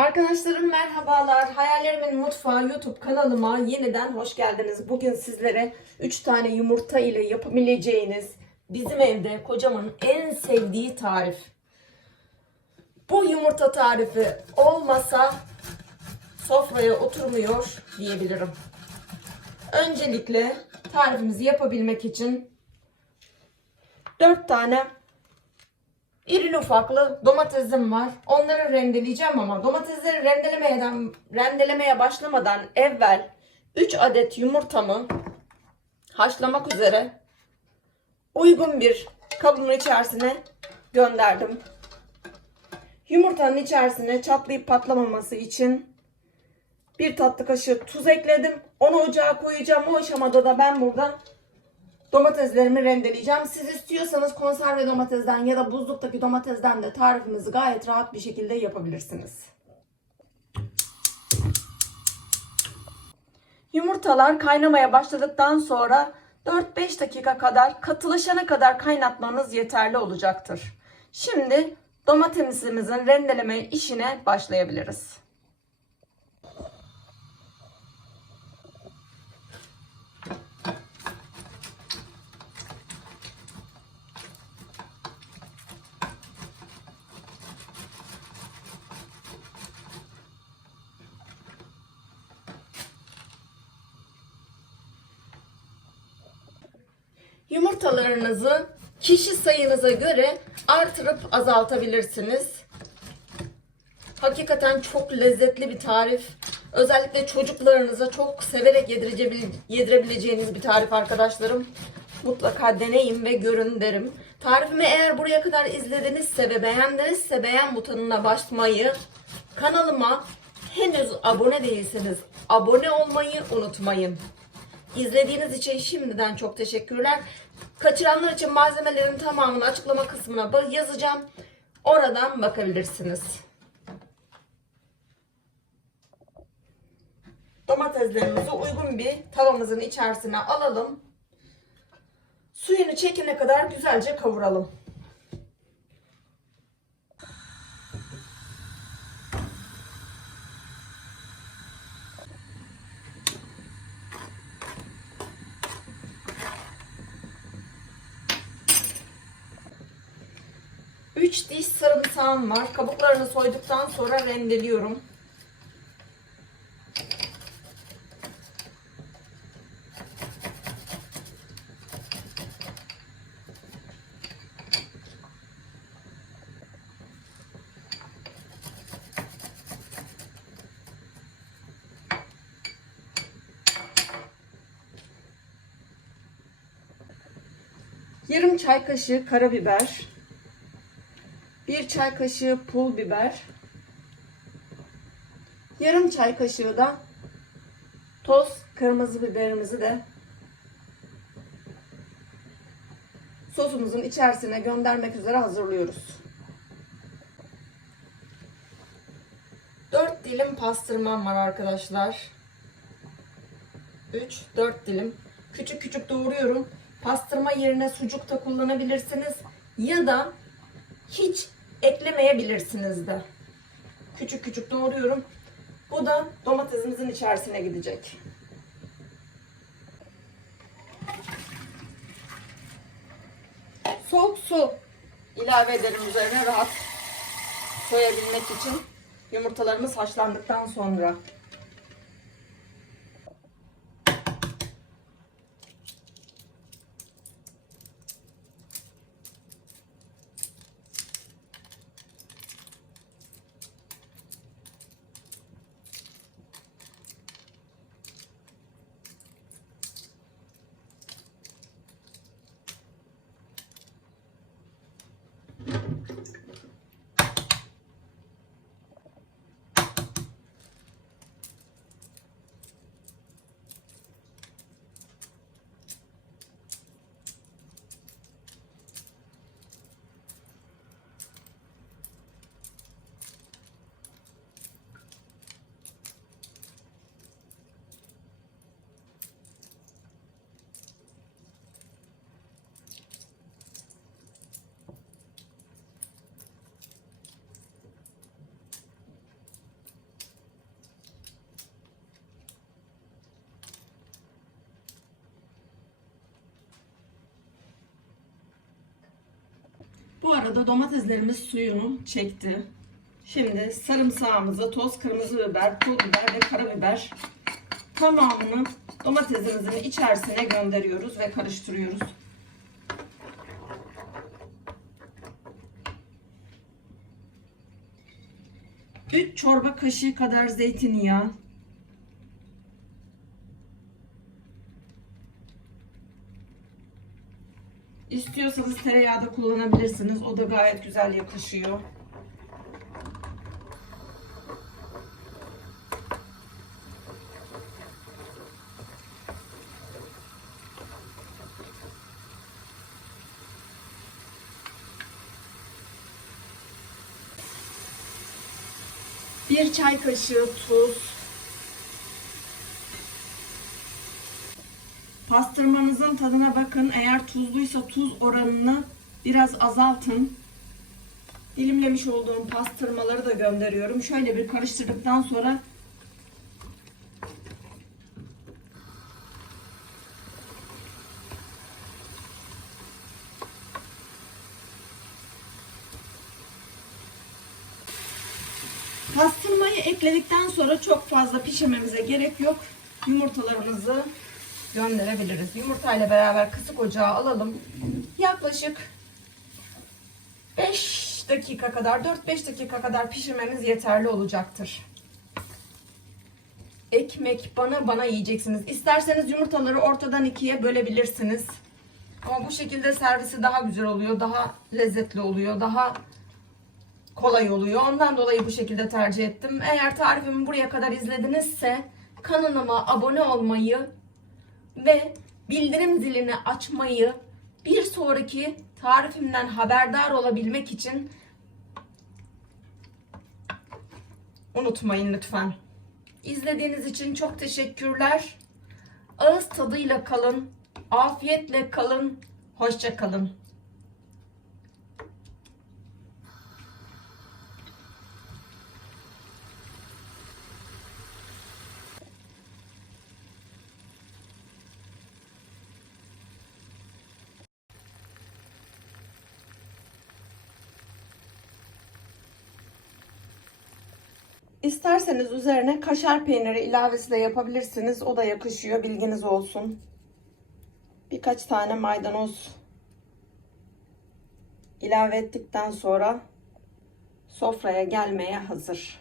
Arkadaşlarım merhabalar. Hayallerimin Mutfağı YouTube kanalıma yeniden hoş geldiniz. Bugün sizlere 3 tane yumurta ile yapabileceğiniz bizim evde kocamın en sevdiği tarif. Bu yumurta tarifi olmasa sofraya oturmuyor diyebilirim. Öncelikle tarifimizi yapabilmek için 4 tane İrili ufaklı domatesim var. Onları rendeleyeceğim ama domatesleri rendelemeden, rendelemeye başlamadan evvel 3 adet yumurtamı haşlamak üzere uygun bir kabımın içerisine gönderdim. Yumurtanın içerisine çatlayıp patlamaması için bir tatlı kaşığı tuz ekledim. Onu ocağa koyacağım. O aşamada da ben burada domateslerimi rendeleyeceğim. Siz istiyorsanız konserve domatesden ya da buzluktaki domatesden de tarifinizi gayet rahat bir şekilde yapabilirsiniz. Yumurtalar kaynamaya başladıktan sonra 4-5 dakika kadar katılaşana kadar kaynatmanız yeterli olacaktır. Şimdi domatesimizin rendeleme işine başlayabiliriz. Yumurtalarınızı kişi sayınıza göre artırıp azaltabilirsiniz. Hakikaten çok lezzetli bir tarif. Özellikle çocuklarınıza çok severek yedirebil- yedirebileceğiniz bir tarif arkadaşlarım. Mutlaka deneyin ve görün derim. Tarifimi eğer buraya kadar izledinizse ve beğendinizse beğen butonuna basmayı, kanalıma henüz abone değilseniz abone olmayı unutmayın. İzlediğiniz için şimdiden çok teşekkürler. Kaçıranlar için malzemelerin tamamını açıklama kısmına yazacağım. Oradan bakabilirsiniz. Domateslerimizi uygun bir tavamızın içerisine alalım. Suyunu çekene kadar güzelce kavuralım. Üç diş sarımsağım var. Kabuklarını soyduktan sonra rendeliyorum. Yarım çay kaşığı karabiber. Bir çay kaşığı pul biber. Yarım çay kaşığı da toz kırmızı biberimizi de sosumuzun içerisine göndermek üzere hazırlıyoruz. 4 dilim pastırmam var arkadaşlar. 3 4 dilim. Küçük küçük doğruyorum. Pastırma yerine sucuk da kullanabilirsiniz ya da hiç eklemeyebilirsiniz de. Küçük küçük doğruyorum. Bu da domatesimizin içerisine gidecek. Soğuk su ilave ederim üzerine rahat soyabilmek için. Yumurtalarımız haşlandıktan sonra. Bu arada domateslerimiz suyunu çekti. Şimdi sarımsağımızı, toz kırmızı biber, pul biber ve karabiber tamamını domatesimizin içerisine gönderiyoruz ve karıştırıyoruz. Üç çorba kaşığı kadar zeytinyağı. İstiyorsanız tereyağı da kullanabilirsiniz. O da gayet güzel yakışıyor. Bir çay kaşığı tuz. Pastırmanızın tadına bakın. Eğer tuzluysa tuz oranını biraz azaltın. Dilimlemiş olduğum pastırmaları da gönderiyorum. Şöyle bir karıştırdıktan sonra Pastırmayı ekledikten sonra çok fazla pişirmemize gerek yok. Yumurtalarımızı gönderebiliriz. Yumurtayla beraber kısık ocağa alalım. Yaklaşık 5 dakika kadar, 4-5 dakika kadar pişirmemiz yeterli olacaktır. Ekmek bana bana yiyeceksiniz. İsterseniz yumurtaları ortadan ikiye bölebilirsiniz. Ama bu şekilde servisi daha güzel oluyor, daha lezzetli oluyor, daha kolay oluyor. Ondan dolayı bu şekilde tercih ettim. Eğer tarifimi buraya kadar izledinizse kanalıma abone olmayı ve bildirim zilini açmayı bir sonraki tarifimden haberdar olabilmek için unutmayın lütfen. İzlediğiniz için çok teşekkürler. Ağız tadıyla kalın, afiyetle kalın, hoşça kalın. İsterseniz üzerine kaşar peyniri ilavesi de yapabilirsiniz. O da yakışıyor. Bilginiz olsun. Birkaç tane maydanoz ilave ettikten sonra sofraya gelmeye hazır.